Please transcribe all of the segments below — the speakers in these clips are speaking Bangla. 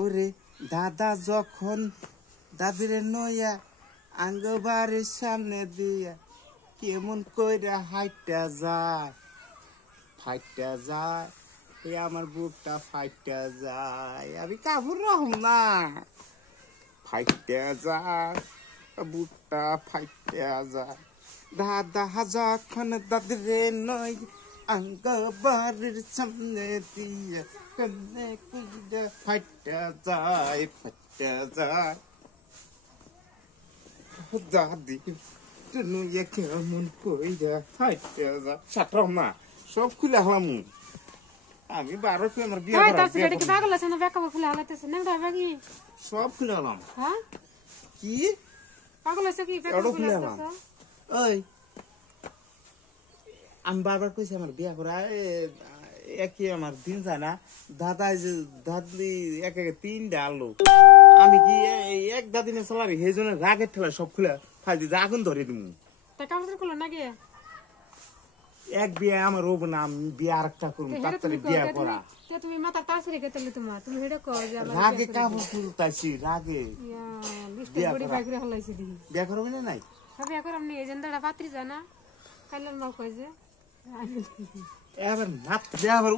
ওরে দাদা যখন দাদিরে নইয়া আঙ্গবাড়ির সামনে দিয়া কেমন কইরা হাইটা যায় ফাইটা যায় এই আমার বুকটা ফাইটা যায় আমি কাপড় রহম না ফাইটা যায় বুকটা ফাইটা যায় দাদা যখন দাদিরে নই আঙ্গবাড়ির সামনে দিয়া কেমনে কইরা ফাইটা যায় দাদি তুই কেমন কইরা ফাইটা যায় সাটরাম না সব খুলে হলাম আমি 12 ফের আমার বিয়ে করা কি পাগল আছে না বেকা খুলে হলাতেছে না বাগি সব খুলে হলাম হ্যাঁ কি পাগল আছে কি বেকা খুলে হলাতেছে ওই আমি বারবার কইছি আমার বিয়ে করা একই আমার দিন যায় না দাদা যে দাদি এক এক 3টা আলো আমি কি এক দাদিনে চালাবি সেই জন্য রাগের ঠেলা সব খুলে ফাইদি আগুন ধরে দিমু তা কাপড় খুলে না গে এক বিয়ে আমার রব না আমি বিয়ে আরেকটা করব তাড়াতাড়ি বিয়ে করা তুমি মাথা তাছরে গেতলে তোমার তুমি হেডা কও যে আমার রাগে কাপড় খুলতাছি রাগে ইয়া বিস্তে বড়ি বাইরে হলাইছি দি বিয়ে করবে না নাই বিয়ে করব নি এজেন্ডাটা পাত্রী জানা কাইলার মা কই যে এবার নাত বিয়ে আবার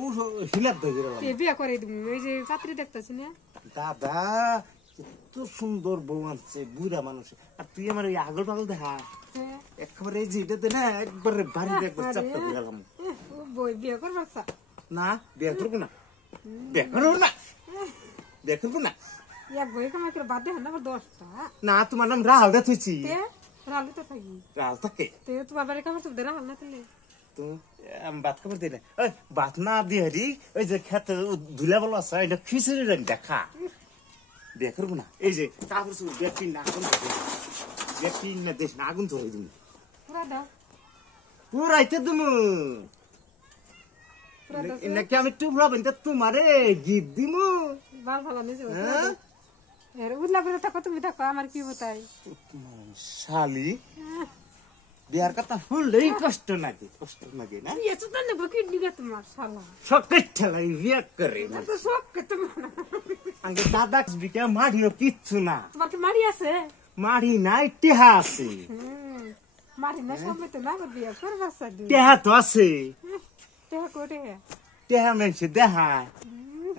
হিলাত ধরে গেল কে বিয়ে করে দিমু এই যে পাত্রী দেখতাছি না দাদা এত সুন্দর বউ আছে বুড়া মানুষ আর তুই আমার ওই আগল পাগল দেখা একবারে এই যেটাতে না একবারে বাড়িতে একবার চাপটা দিয়ে গেলাম ও বই বিয়ে করবা না বিয়ে করবো না বিয়ে করবো না বিয়ে করবো না এক বই কামাই করে বাদ দে না 10টা না তোমার নাম রাহাল দা থইছি রালু তো থাকি রাহাল থাকে তে তো বাবারে কামাই তো রাহাল না তেলে তো বাত খবর দিলে ওই বাত না দিয়ে রি ওই যে খেতে ধুলা বলা আছে এটা খিচুড়ি রান দেখা বিয়ে করবো না এই যে কাপড় চুপড় বিয়ে পিন না আগুন ধরে বিয়ে পিন না দেশ না আগুন ধরে দিবি পুরা দাও পুরাইতে দিমু নাকি আমি টুকরা বলতে তোমারে গিফট দিমু বাল ভালো নিছে এর উদলা করে থাকো তুমি দেখো আমার কি হতাই শালি বিয়ার কথা হলেই কষ্ট লাগে না এসো তো না বকি দিগা তোমার শালা সকেট ঠেলাই বিয়া করে না তো শোক তোমার আগে দাদা বিকে মাড়িও কিচ্ছু না তোমার কি মারি আছে মাড়ি নাই টেহা আছে মারি না সব তো না বিয়া করবা সাদি টেহা তো আছে তেহা কোটে টেহা মেনছে দেখা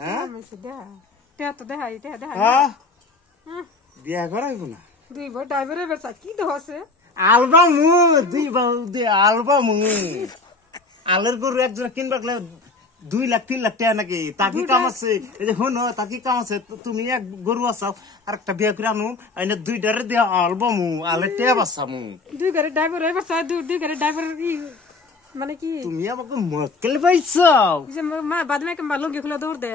হ্যাঁ মেসে দেখা তেহা তো দেখা হ্যাঁ বিয়া করাইব না দুই বড় ড্রাইভারের বেসা কি দহছে আলবামু দুই বাউ দে আলবামু আলের গরু একজন কিনবা গেলে 2 লাখ 3 লাখ টাকা নাকি তাকি কাম আছে এই যে হনো তাকি কাম আছে তুমি এক গরু আসাও আর একটা বিয়া করে আনু আইনা 2টারে দিয়া আলবামু আলে টাকা বাসামু 2 গাড়ি ড্রাইভার এবার সাই 2 গাড়ি ড্রাইভার কি মানে কি তুমি আমাকে মক্কেল পাইছো যে মা বাদ মে কে মালুম কি খুলে দৌড় দে